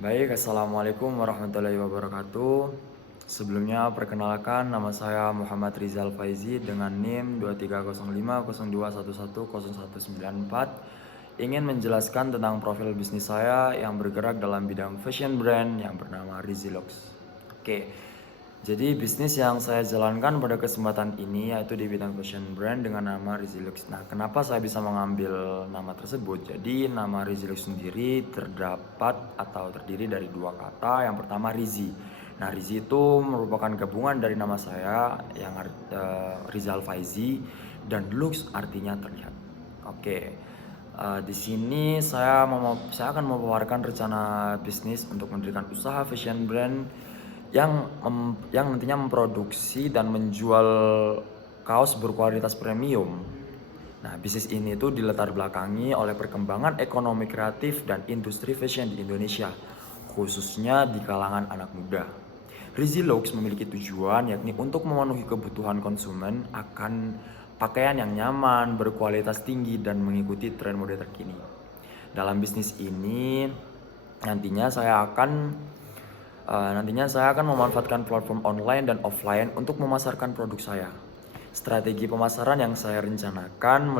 Baik, Assalamualaikum warahmatullahi wabarakatuh. Sebelumnya perkenalkan, nama saya Muhammad Rizal Faizi dengan NIM 230502110194. Ingin menjelaskan tentang profil bisnis saya yang bergerak dalam bidang fashion brand yang bernama Rizilux. Oke, jadi bisnis yang saya jalankan pada kesempatan ini yaitu di bidang fashion brand dengan nama Rizilux. Nah, kenapa saya bisa mengambil nama tersebut? Jadi nama Rizilux sendiri terdapat atau terdiri dari dua kata. Yang pertama Rizi. Nah, Rizi itu merupakan gabungan dari nama saya yang Rizal Faizi dan Lux artinya terlihat. Oke. Di sini saya akan memaparkan rencana bisnis untuk mendirikan usaha fashion brand yang nantinya memproduksi dan menjual kaos berkualitas premium. Nah, bisnis ini tuh dilatar belakangi oleh perkembangan ekonomi kreatif dan industri fashion di Indonesia, khususnya di kalangan anak muda. Rizilux memiliki tujuan yakni untuk memenuhi kebutuhan konsumen akan pakaian yang nyaman, berkualitas tinggi, dan mengikuti tren mode terkini. Dalam bisnis ini, nantinya saya akan memanfaatkan platform online dan offline untuk memasarkan produk saya. Strategi pemasaran yang saya rencanakan uh,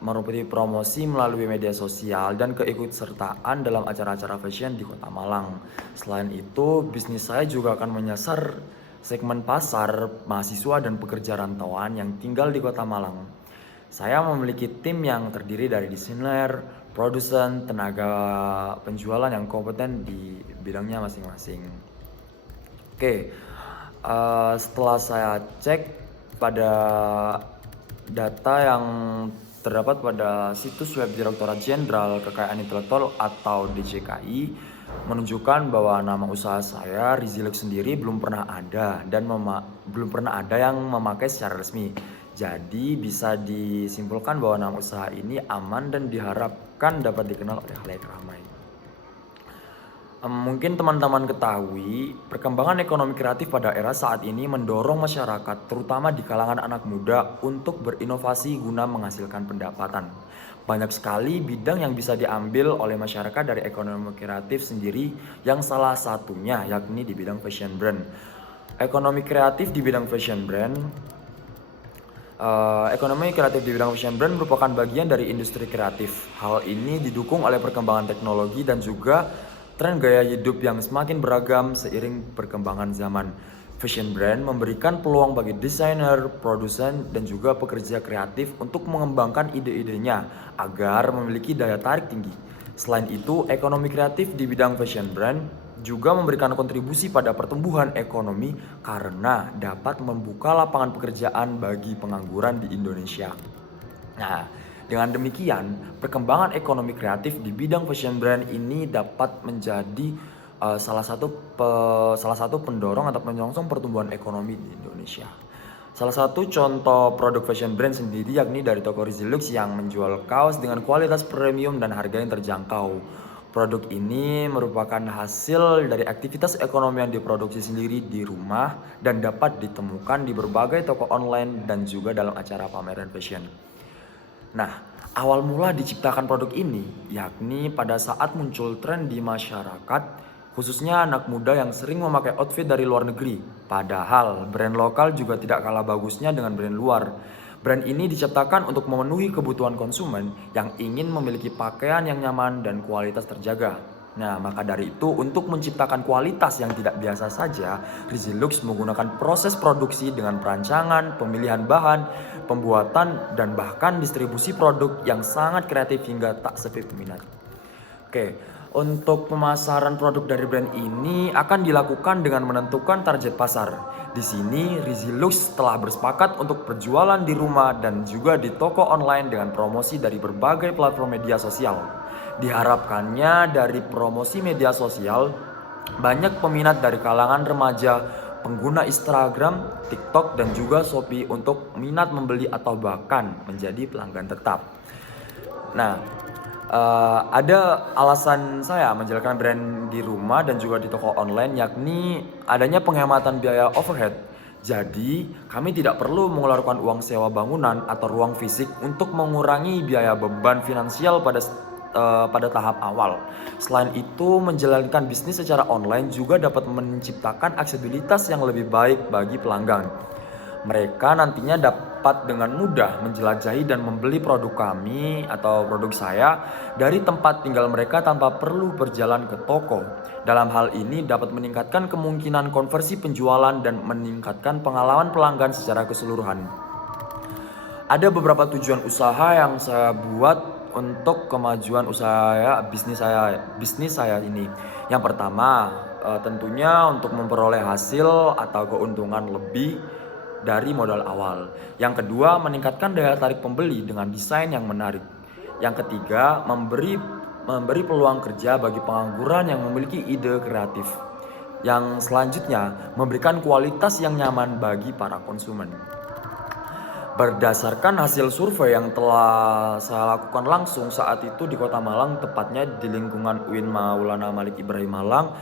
meliputi promosi melalui media sosial dan keikutsertaan dalam acara-acara fashion di Kota Malang. Selain itu, bisnis saya juga akan menyasar segmen pasar mahasiswa dan pekerja rantauan yang tinggal di Kota Malang. Saya memiliki tim yang terdiri dari desainer, produsen, tenaga penjualan yang kompeten di bidangnya masing-masing. Oke, setelah saya cek pada data yang terdapat pada situs web Direktorat Jenderal Kekayaan Intelektual atau DJKI menunjukkan bahwa nama usaha saya Rizilux sendiri belum pernah ada dan belum pernah ada yang memakai secara resmi. Jadi bisa disimpulkan bahwa nama usaha ini aman dan diharapkan dapat dikenal oleh khalayak ramai. Mungkin teman-teman ketahui, perkembangan ekonomi kreatif pada era saat ini mendorong masyarakat, terutama di kalangan anak muda, untuk berinovasi guna menghasilkan pendapatan. Banyak sekali bidang yang bisa diambil oleh masyarakat dari ekonomi kreatif sendiri, yang salah satunya yakni di bidang fashion brand. Ekonomi kreatif di bidang fashion brand Ekonomi kreatif di bidang fashion brand merupakan bagian dari industri kreatif. Hal ini didukung oleh perkembangan teknologi dan juga tren gaya hidup yang semakin beragam seiring perkembangan zaman. Fashion brand memberikan peluang bagi desainer, produsen, dan juga pekerja kreatif untuk mengembangkan ide-idenya agar memiliki daya tarik tinggi. Selain itu, ekonomi kreatif di bidang fashion brand juga memberikan kontribusi pada pertumbuhan ekonomi karena dapat membuka lapangan pekerjaan bagi pengangguran di Indonesia. Nah, dengan demikian, perkembangan ekonomi kreatif di bidang fashion brand ini dapat menjadi salah satu pendorong atau penyongsong pertumbuhan ekonomi di Indonesia. Salah satu contoh produk fashion brand sendiri yakni dari toko Rizilux yang menjual kaos dengan kualitas premium dan harga yang terjangkau. Produk ini merupakan hasil dari aktivitas ekonomi yang diproduksi sendiri di rumah dan dapat ditemukan di berbagai toko online dan juga dalam acara pameran fashion. Nah, awal mula diciptakan produk ini yakni pada saat muncul tren di masyarakat, khususnya anak muda yang sering memakai outfit dari luar negeri. Padahal brand lokal juga tidak kalah bagusnya dengan brand luar. Brand ini diciptakan untuk memenuhi kebutuhan konsumen yang ingin memiliki pakaian yang nyaman dan kualitas terjaga. Nah, maka dari itu untuk menciptakan kualitas yang tidak biasa saja, Rizilux menggunakan proses produksi dengan perancangan, pemilihan bahan, pembuatan, dan bahkan distribusi produk yang sangat kreatif hingga tak sepi peminat. Oke, untuk pemasaran produk dari brand ini akan dilakukan dengan menentukan target pasar. Di sini Rizilux telah bersepakat untuk berjualan di rumah dan juga di toko online dengan promosi dari berbagai platform media sosial. Diharapkannya dari promosi media sosial, banyak peminat dari kalangan remaja, pengguna Instagram, TikTok, dan juga Shopee untuk minat membeli atau bahkan menjadi pelanggan tetap. Nah, ada alasan saya menjalankan brand di rumah dan juga di toko online yakni adanya penghematan biaya overhead. Jadi, kami tidak perlu mengeluarkan uang sewa bangunan atau ruang fisik untuk mengurangi biaya beban finansial pada tahap awal. Selain itu, menjalankan bisnis secara online juga dapat menciptakan aksesibilitas yang lebih baik bagi pelanggan. Mereka nantinya dapat dengan mudah menjelajahi dan membeli produk kami atau produk saya dari tempat tinggal mereka tanpa perlu berjalan ke toko. Dalam hal ini dapat meningkatkan kemungkinan konversi penjualan dan meningkatkan pengalaman pelanggan secara keseluruhan. Ada beberapa tujuan usaha yang saya buat untuk kemajuan bisnis saya ini. Yang pertama, tentunya untuk memperoleh hasil atau keuntungan lebih dari modal awal. Yang kedua, meningkatkan daya tarik pembeli dengan desain yang menarik. Yang ketiga, memberi peluang kerja bagi pengangguran yang memiliki ide kreatif. Yang selanjutnya, memberikan kualitas yang nyaman bagi para konsumen. Berdasarkan hasil survei yang telah saya lakukan langsung saat itu di Kota Malang, tepatnya di lingkungan UIN Maulana Malik Ibrahim Malang,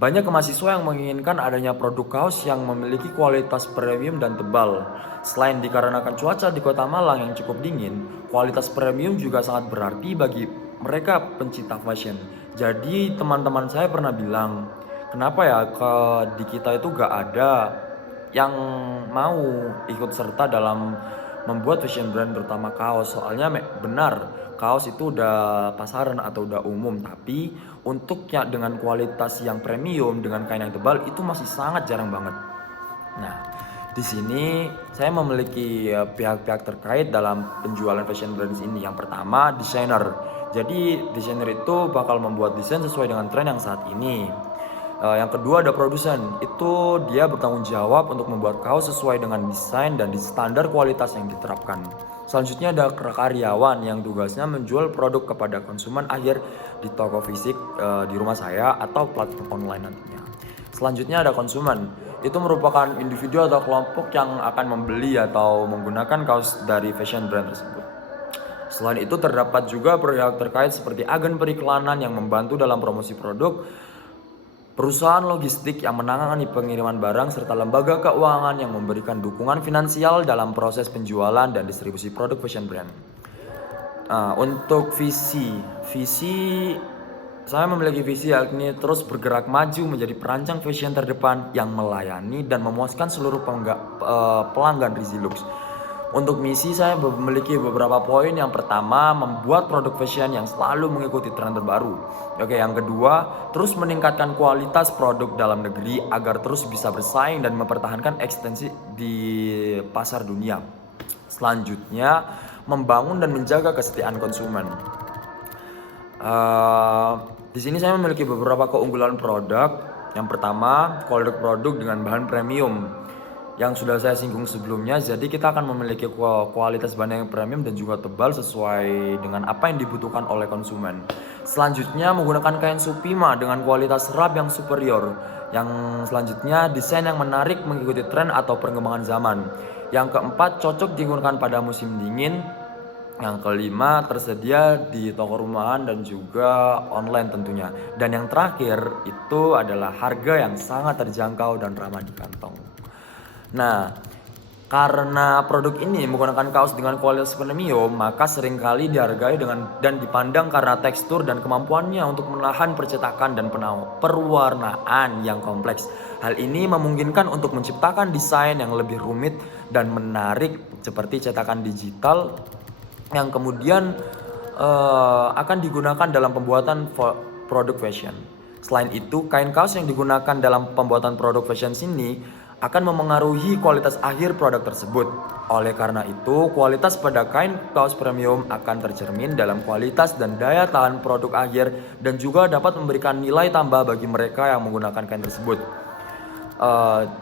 banyak mahasiswa yang menginginkan adanya produk kaos yang memiliki kualitas premium dan tebal. Selain dikarenakan cuaca di Kota Malang yang cukup dingin, kualitas premium juga sangat berarti bagi mereka pencinta fashion. Jadi teman-teman saya pernah bilang, kenapa ya di kita itu gak ada yang mau ikut serta dalam membuat fashion brand terutama kaos. Soalnya benar, kaos itu udah pasaran atau udah umum, tapi untuknya dengan kualitas yang premium dengan kain yang tebal itu masih sangat jarang banget. Nah, di sini saya memiliki pihak-pihak terkait dalam penjualan fashion brands ini. Yang pertama, desainer. Jadi desainer itu bakal membuat desain sesuai dengan tren yang saat ini. Yang kedua ada produsen, itu dia bertanggung jawab untuk membuat kaos sesuai dengan desain dan di standar kualitas yang diterapkan. Selanjutnya ada karyawan yang tugasnya menjual produk kepada konsumen akhir di toko fisik di rumah saya atau platform online nantinya. Selanjutnya ada konsumen, itu merupakan individu atau kelompok yang akan membeli atau menggunakan kaos dari fashion brand tersebut. Selain itu terdapat juga pihak terkait seperti agen periklanan yang membantu dalam promosi produk, perusahaan logistik yang menangani pengiriman barang, serta lembaga keuangan yang memberikan dukungan finansial dalam proses penjualan dan distribusi produk fashion brand. Untuk visi saya memiliki visi yakni terus bergerak maju menjadi perancang fashion terdepan yang melayani dan memuaskan seluruh pelanggan Rizilux. Untuk misi saya memiliki beberapa poin. Yang pertama, membuat produk fashion yang selalu mengikuti tren terbaru. Yang kedua, terus meningkatkan kualitas produk dalam negeri agar terus bisa bersaing dan mempertahankan ekstensi di pasar dunia. Selanjutnya, membangun dan menjaga kesetiaan konsumen. Di sini saya memiliki beberapa keunggulan produk. Yang pertama, kualitas produk dengan bahan premium yang sudah saya singgung sebelumnya. Jadi kita akan memiliki kualitas bahan yang premium dan juga tebal sesuai dengan apa yang dibutuhkan oleh konsumen. Selanjutnya menggunakan kain Supima dengan kualitas serap yang superior. Yang selanjutnya desain yang menarik mengikuti tren atau perkembangan zaman. Yang keempat, cocok digunakan pada musim dingin. Yang kelima, tersedia di toko rumahan dan juga online tentunya. Dan yang terakhir itu adalah harga yang sangat terjangkau dan ramah di kantong. Nah, karena produk ini menggunakan kaos dengan kualitas premium, maka seringkali dihargai dan dipandang karena tekstur dan kemampuannya untuk menahan percetakan dan perwarnaan yang kompleks. Hal ini memungkinkan untuk menciptakan desain yang lebih rumit dan menarik seperti cetakan digital yang kemudian akan digunakan dalam pembuatan produk fashion. Selain itu, kain kaos yang digunakan dalam pembuatan produk fashion ini akan memengaruhi kualitas akhir produk tersebut. Oleh karena itu, kualitas pada kain kaos premium akan tercermin dalam kualitas dan daya tahan produk akhir dan juga dapat memberikan nilai tambah bagi mereka yang menggunakan kain tersebut.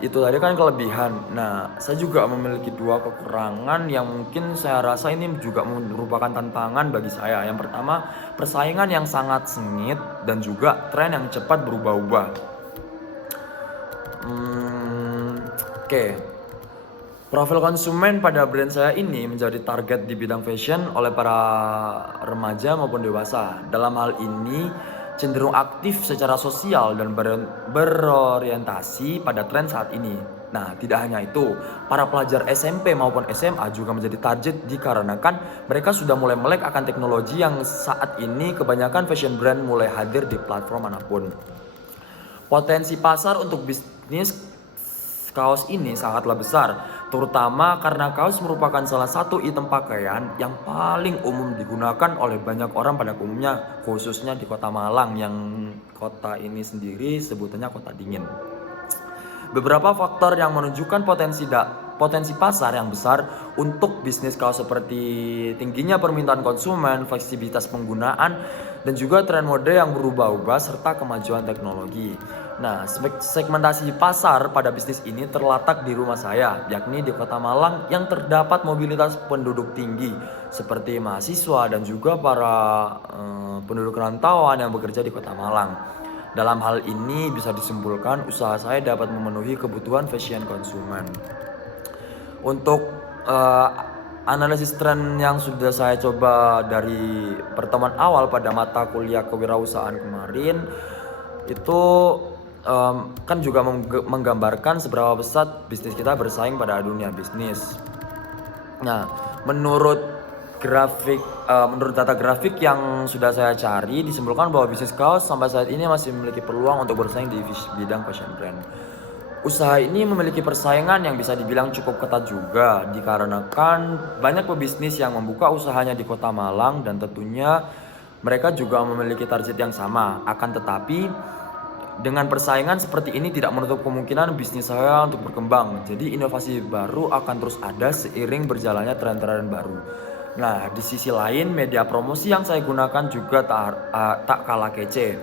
Itu tadi kan kelebihan. Nah, saya juga memiliki dua kekurangan yang mungkin saya rasa ini juga merupakan tantangan bagi saya. Yang pertama, persaingan yang sangat sengit dan juga tren yang cepat berubah-ubah. Profil konsumen pada brand saya ini menjadi target di bidang fashion oleh para remaja maupun dewasa. Dalam hal ini cenderung aktif secara sosial dan berorientasi pada tren saat ini. Nah, tidak hanya itu, para pelajar SMP maupun SMA juga menjadi target dikarenakan mereka sudah mulai melek akan teknologi yang saat ini kebanyakan fashion brand mulai hadir di platform manapun. Potensi pasar untuk bisnis kaos ini sangatlah besar, terutama karena kaos merupakan salah satu item pakaian yang paling umum digunakan oleh banyak orang pada umumnya, khususnya di Kota Malang yang kota ini sendiri sebutannya kota dingin. Beberapa faktor yang menunjukkan potensi pasar yang besar untuk bisnis kaos seperti tingginya permintaan konsumen, fleksibilitas penggunaan, dan juga tren mode yang berubah-ubah serta kemajuan teknologi. Nah, segmentasi pasar pada bisnis ini terletak di rumah saya, yakni di Kota Malang yang terdapat mobilitas penduduk tinggi seperti mahasiswa dan juga para penduduk rantauan yang bekerja di Kota Malang. Dalam hal ini bisa disimpulkan usaha saya dapat memenuhi kebutuhan fashion konsumen. Untuk analisis tren yang sudah saya coba dari pertemuan awal pada mata kuliah kewirausahaan kemarin, itu kan juga menggambarkan seberapa besar bisnis kita bersaing pada dunia bisnis. Nah, menurut data grafik yang sudah saya cari, disimpulkan bahwa bisnis kaos sampai saat ini masih memiliki peluang untuk bersaing di bidang fashion brand. Usaha ini memiliki persaingan yang bisa dibilang cukup ketat juga, dikarenakan banyak pebisnis yang membuka usahanya di Kota Malang dan tentunya mereka juga memiliki target yang sama. Akan tetapi dengan persaingan seperti ini tidak menutup kemungkinan bisnis saya untuk berkembang. Jadi inovasi baru akan terus ada seiring berjalannya tren-tren baru. Nah, di sisi lain media promosi yang saya gunakan juga tak kalah kece.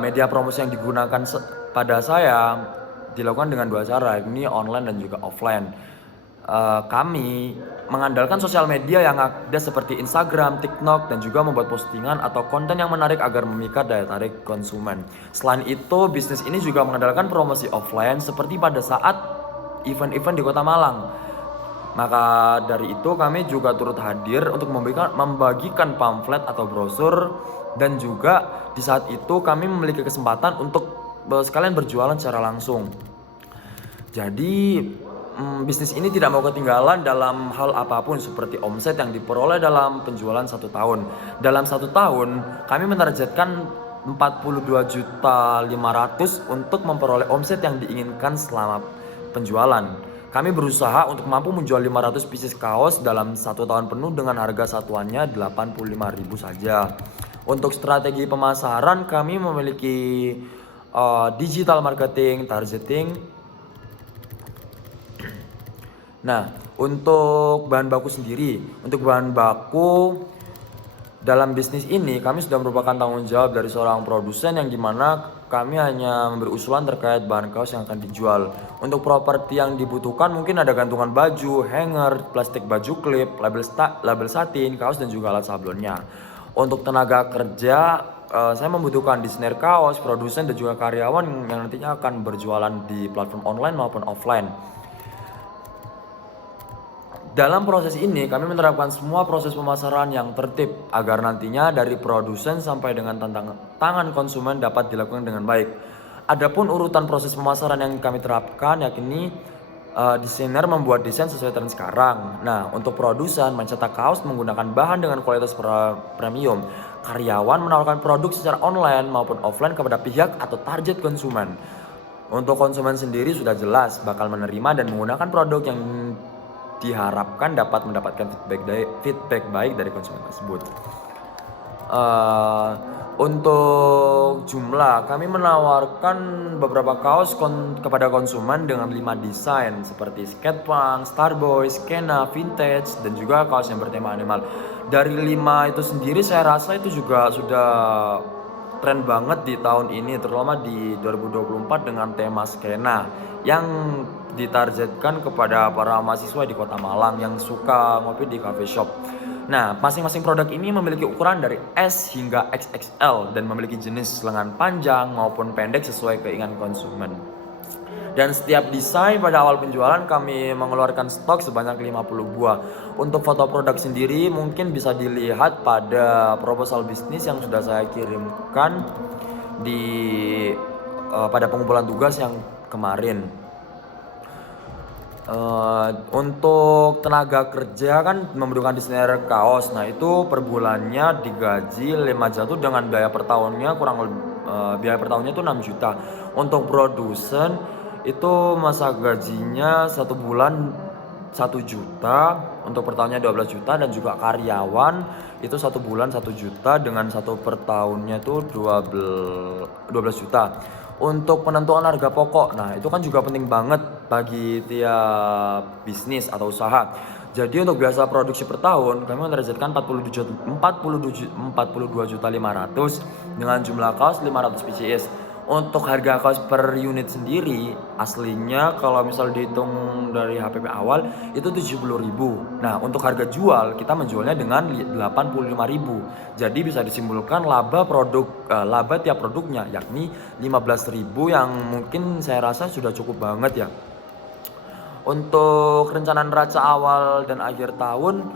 Media promosi yang digunakan pada saya dilakukan dengan dua cara, yakni online dan juga offline. Kami mengandalkan sosial media yang ada seperti Instagram, TikTok, dan juga membuat postingan atau konten yang menarik agar memikat daya tarik konsumen. Selain itu, bisnis ini juga mengandalkan promosi offline seperti pada saat event-event di Kota Malang. Maka dari itu kami juga turut hadir untuk membagikan pamflet atau brosur, dan juga di saat itu kami memiliki kesempatan untuk sekalian berjualan secara langsung. Jadi bisnis ini tidak mau ketinggalan dalam hal apapun seperti omset yang diperoleh dalam penjualan 1 tahun. Dalam 1 tahun kami menargetkan 42.500.000 untuk memperoleh omset yang diinginkan selama penjualan. Kami berusaha untuk mampu menjual 500 pieces kaos dalam 1 tahun penuh dengan harga satuannya 85.000 saja. Untuk strategi pemasaran kami memiliki digital marketing, targeting. Nah, untuk bahan baku sendiri, untuk bahan baku dalam bisnis ini kami sudah merupakan tanggung jawab dari seorang produsen yang dimana kami hanya memberi usulan terkait bahan kaos yang akan dijual. Untuk properti yang dibutuhkan mungkin ada gantungan baju, hanger, plastik baju klip, label satin, kaos dan juga alat sablonnya. Untuk tenaga kerja saya membutuhkan desainer kaos, produsen dan juga karyawan yang nantinya akan berjualan di platform online maupun offline. Dalam proses ini kami menerapkan semua proses pemasaran yang tertib agar nantinya dari produsen sampai dengan tangan konsumen dapat dilakukan dengan baik. Adapun urutan proses pemasaran yang kami terapkan yakni desainer membuat desain sesuai tren sekarang. Nah, untuk produsen mencetak kaos menggunakan bahan dengan kualitas premium. Karyawan menawarkan produk secara online maupun offline kepada pihak atau target konsumen. Untuk konsumen sendiri sudah jelas bakal menerima dan menggunakan produk yang diharapkan dapat mendapatkan feedback baik dari konsumen tersebut. Untuk jumlah, kami menawarkan beberapa kaos kepada konsumen dengan 5 desain seperti skatepunk, starboy, skena, vintage, dan juga kaos yang bertema animal. Dari 5 itu sendiri saya rasa itu juga sudah tren banget di tahun ini, terutama di 2024 dengan tema skena yang ditargetkan kepada para mahasiswa di Kota Malang yang suka ngopi di cafe shop. Nah, masing-masing produk ini memiliki ukuran dari S hingga XXL dan memiliki jenis lengan panjang maupun pendek sesuai keinginan konsumen. Dan setiap desain pada awal penjualan kami mengeluarkan stok sebanyak 50 buah. Untuk foto produk sendiri mungkin bisa dilihat pada proposal bisnis yang sudah saya kirimkan pada pengumpulan tugas yang kemarin. Untuk tenaga kerja kan membutuhkan desainer kaos. Nah, itu per bulannya digaji 5 juta tuh dengan biaya per tahunnya biaya per tahunnya tuh 6 juta. Untuk produsen itu masa gajinya 1 bulan 1 juta, untuk per tahunnya 12 juta, dan juga karyawan itu 1 bulan 1 juta dengan satu per tahunnya tuh 12 juta. Untuk penentuan harga pokok, nah itu kan juga penting banget bagi tiap bisnis atau usaha. Jadi untuk biasa produksi per tahun kami menargetkan 42.500.000 dengan jumlah kaos 500 pcs. Untuk harga kaos per unit sendiri aslinya kalau misal dihitung dari HPP awal itu 70.000. Nah, untuk harga jual kita menjualnya dengan 85.000. Jadi bisa disimpulkan laba tiap produknya yakni 15.000, yang mungkin saya rasa sudah cukup banget ya. Untuk rencana neraca awal dan akhir tahun,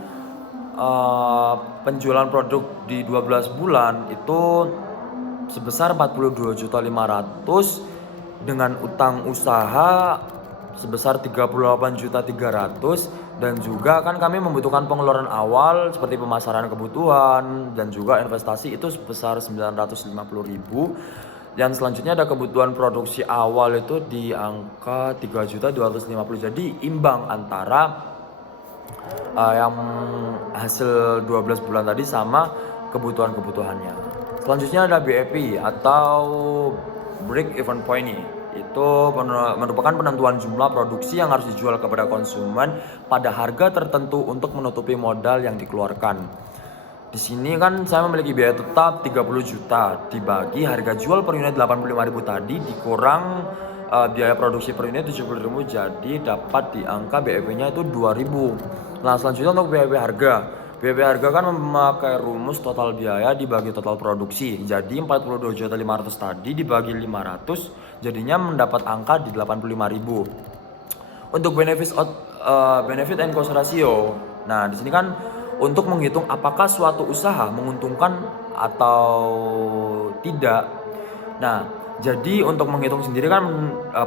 penjualan produk di 12 bulan itu sebesar 42.500.000 dengan utang usaha sebesar 38.300.000, dan juga kan kami membutuhkan pengeluaran awal seperti pemasaran kebutuhan dan juga investasi itu sebesar 950.000, dan selanjutnya ada kebutuhan produksi awal itu di angka 3.250.000. Jadi imbang antara yang hasil 12 bulan tadi sama kebutuhannya. Selanjutnya ada BEP atau Break Even Point. Itu merupakan penentuan jumlah produksi yang harus dijual kepada konsumen pada harga tertentu untuk menutupi modal yang dikeluarkan. Di sini kan saya memiliki biaya tetap 30 juta dibagi harga jual per unit 85.000 tadi dikurang biaya produksi per unit 70.000, jadi dapat di angka BEP-nya itu 2.000. Nah, selanjutnya untuk BEP harga. BEP harga kan memakai rumus total biaya dibagi total produksi. Jadi 42.500 tadi dibagi 500 jadinya mendapat angka di 85.000. Untuk benefit and cost ratio. Nah, di sini kan untuk menghitung apakah suatu usaha menguntungkan atau tidak. Nah, jadi untuk menghitung sendiri kan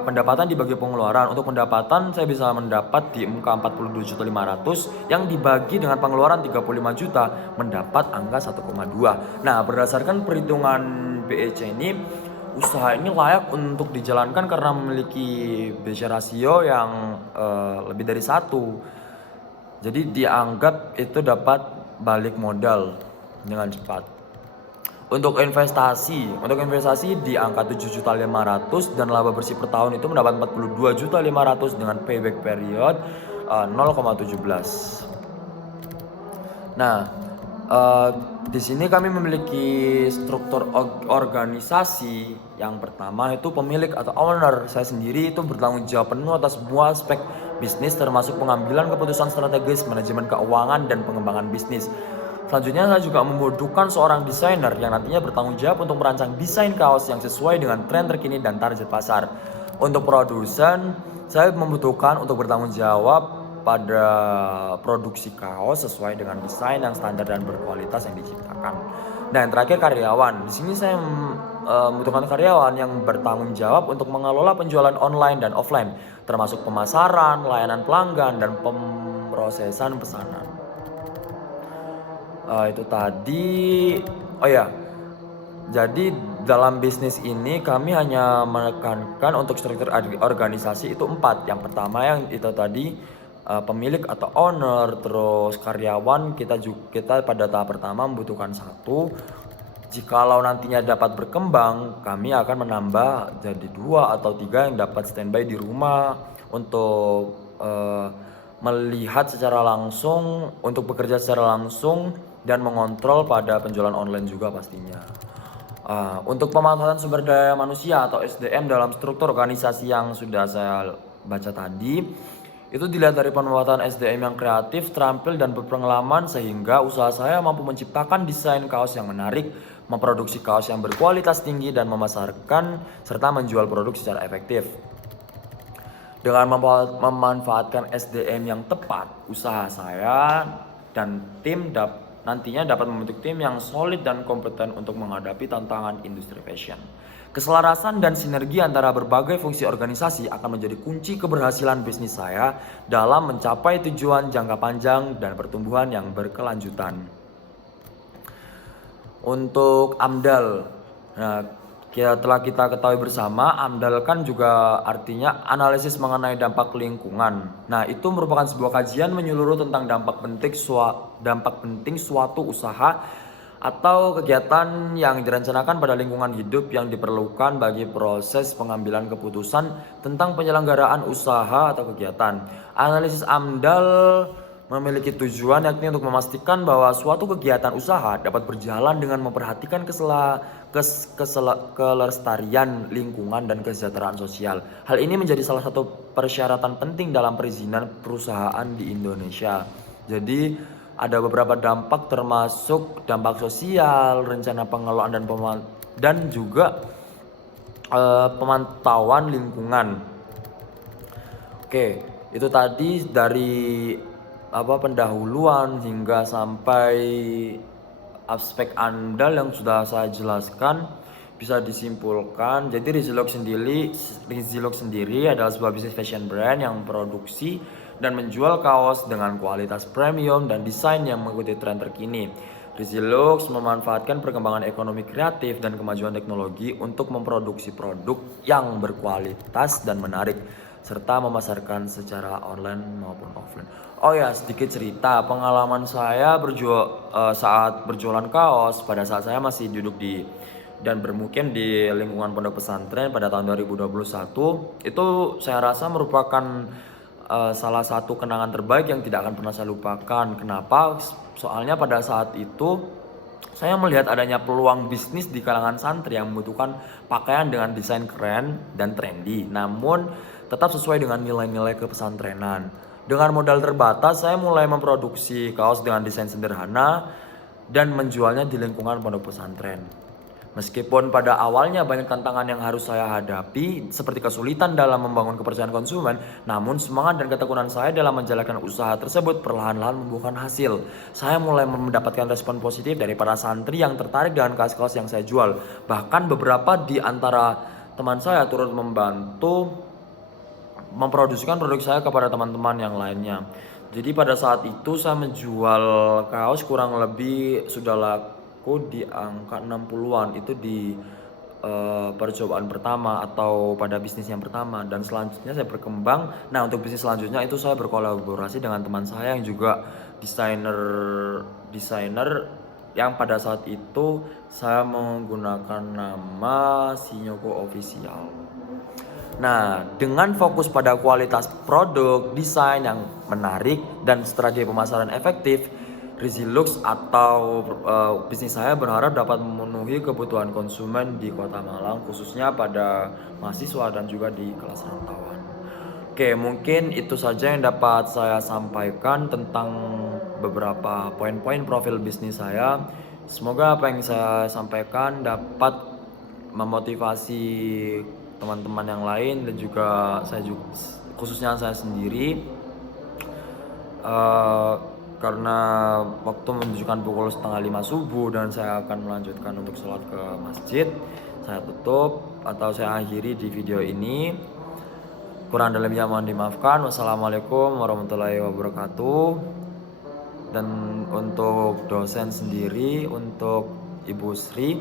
pendapatan dibagi pengeluaran. Untuk pendapatan saya bisa mendapat di angka 42.500 yang dibagi dengan pengeluaran 35 juta mendapat angka 1,2. Nah, berdasarkan perhitungan BEC ini, usaha ini layak untuk dijalankan karena memiliki BC rasio yang lebih dari 1. Jadi dianggap itu dapat balik modal dengan cepat. Untuk investasi di angka 7.500.000 dan laba bersih per tahun itu mendapat 42.500.000 dengan payback period 0,17. Nah, di sini kami memiliki struktur organisasi. Yang pertama itu pemilik atau owner. Saya sendiri itu bertanggung jawab penuh atas semua aspek bisnis termasuk pengambilan keputusan strategis, manajemen keuangan, dan pengembangan bisnis. Selanjutnya saya juga membutuhkan seorang desainer yang nantinya bertanggung jawab untuk merancang desain kaos yang sesuai dengan tren terkini dan target pasar. Untuk produsen, saya membutuhkan untuk bertanggung jawab pada produksi kaos sesuai dengan desain yang standar dan berkualitas yang diciptakan. Nah, yang terakhir karyawan. Di sini saya membutuhkan karyawan yang bertanggung jawab untuk mengelola penjualan online dan offline, termasuk pemasaran, layanan pelanggan, dan pemrosesan pesanan. Itu tadi. Oh ya, jadi dalam bisnis ini kami hanya menekankan untuk struktur organisasi itu 4. Yang pertama yang itu tadi pemilik atau owner, terus karyawan kita pada tahap pertama membutuhkan 1. Jikalau nantinya dapat berkembang, kami akan menambah jadi 2 atau 3 yang dapat standby di rumah untuk melihat secara langsung, untuk bekerja secara langsung dan mengontrol pada penjualan online juga pastinya. Untuk pemanfaatan sumber daya manusia atau SDM dalam struktur organisasi yang sudah saya baca tadi, itu dilihat dari pemanfaatan SDM yang kreatif, terampil, dan berpengalaman sehingga usaha saya mampu menciptakan desain kaos yang menarik, memproduksi kaos yang berkualitas tinggi, dan memasarkan serta menjual produk secara efektif. Dengan memanfaatkan SDM yang tepat, usaha saya dan tim nantinya dapat membentuk tim yang solid dan kompeten untuk menghadapi tantangan industri fashion. Keselarasan dan sinergi antara berbagai fungsi organisasi akan menjadi kunci keberhasilan bisnis saya dalam mencapai tujuan jangka panjang dan pertumbuhan yang berkelanjutan. Untuk AMDAL, nah telah kita ketahui bersama, AMDAL kan juga artinya analisis mengenai dampak lingkungan. Nah, itu merupakan sebuah kajian menyeluruh tentang dampak penting suatu usaha atau kegiatan yang direncanakan pada lingkungan hidup yang diperlukan bagi proses pengambilan keputusan tentang penyelenggaraan usaha atau kegiatan. Analisis AMDAL memiliki tujuan yakni untuk memastikan bahwa suatu kegiatan usaha dapat berjalan dengan memperhatikan kelestarian lingkungan dan kesejahteraan sosial. Hal ini menjadi salah satu persyaratan penting dalam perizinan perusahaan di Indonesia. Jadi ada beberapa dampak termasuk dampak sosial, rencana pengelolaan dan juga pemantauan lingkungan. Oke, itu tadi dari pendahuluan hingga sampai aspek AMDAL yang sudah saya jelaskan. Bisa disimpulkan, jadi Rizilog sendiri adalah sebuah bisnis fashion brand yang memproduksi dan menjual kaos dengan kualitas premium dan desain yang mengikuti tren terkini. Rizilog memanfaatkan perkembangan ekonomi kreatif dan kemajuan teknologi untuk memproduksi produk yang berkualitas dan menarik, serta memasarkan secara online maupun offline. Oh ya, sedikit cerita pengalaman saya saat berjualan kaos pada saat saya masih duduk dan bermukim di lingkungan pondok pesantren pada tahun 2021. Itu saya rasa merupakan salah satu kenangan terbaik yang tidak akan pernah saya lupakan. Kenapa? Soalnya pada saat itu saya melihat adanya peluang bisnis di kalangan santri yang membutuhkan pakaian dengan desain keren dan trendy, namun tetap sesuai dengan nilai-nilai kepesantrenan. Dengan modal terbatas, saya mulai memproduksi kaos dengan desain sederhana dan menjualnya di lingkungan pondok pesantren. Meskipun pada awalnya banyak tantangan yang harus saya hadapi, seperti kesulitan dalam membangun kepercayaan konsumen, namun semangat dan ketekunan saya dalam menjalankan usaha tersebut perlahan-lahan membuahkan hasil. Saya mulai mendapatkan respon positif dari para santri yang tertarik dengan kaos-kaos yang saya jual. Bahkan beberapa di antara teman saya turut membantu memproduksikan produk saya kepada teman-teman yang lainnya. Jadi pada saat itu saya menjual kaos kurang lebih sudah laku di angka 60-an itu di percobaan pertama atau pada bisnis yang pertama, dan selanjutnya saya berkembang. Nah, untuk bisnis selanjutnya itu saya berkolaborasi dengan teman saya yang juga desainer yang pada saat itu saya menggunakan nama Shinyoko Official. Nah, dengan fokus pada kualitas produk, desain yang menarik, dan strategi pemasaran efektif, Rizilux atau bisnis saya berharap dapat memenuhi kebutuhan konsumen di Kota Malang, khususnya pada mahasiswa dan juga di kelas rantauan. Oke, mungkin itu saja yang dapat saya sampaikan tentang beberapa poin-poin profil bisnis saya. Semoga apa yang saya sampaikan dapat memotivasi teman-teman yang lain dan juga khususnya saya sendiri, karena waktu menunjukkan pukul 4:30 subuh dan saya akan melanjutkan untuk sholat ke masjid. Saya tutup atau saya akhiri di video ini. Kurang dan lebihnya mohon dimaafkan. Wassalamualaikum warahmatullahi wabarakatuh. Dan untuk dosen sendiri, untuk Ibu Sri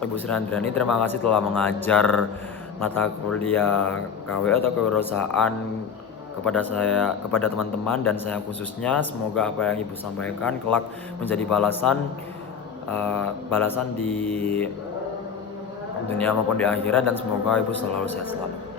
Andriani, terima kasih telah mengajar mata kuliah KW atau kewirausahaan kepada teman-teman dan saya khususnya. Semoga apa yang Ibu sampaikan kelak menjadi balasan di dunia maupun di akhirat, dan semoga Ibu selalu sehat selalu.